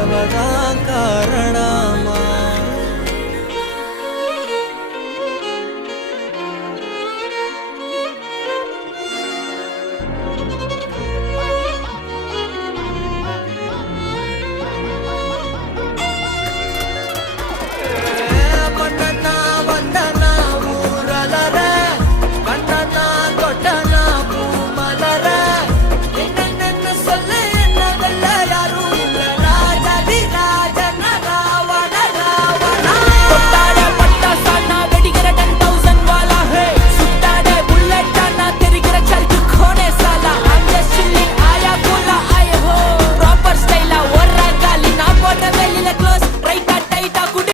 பரவதா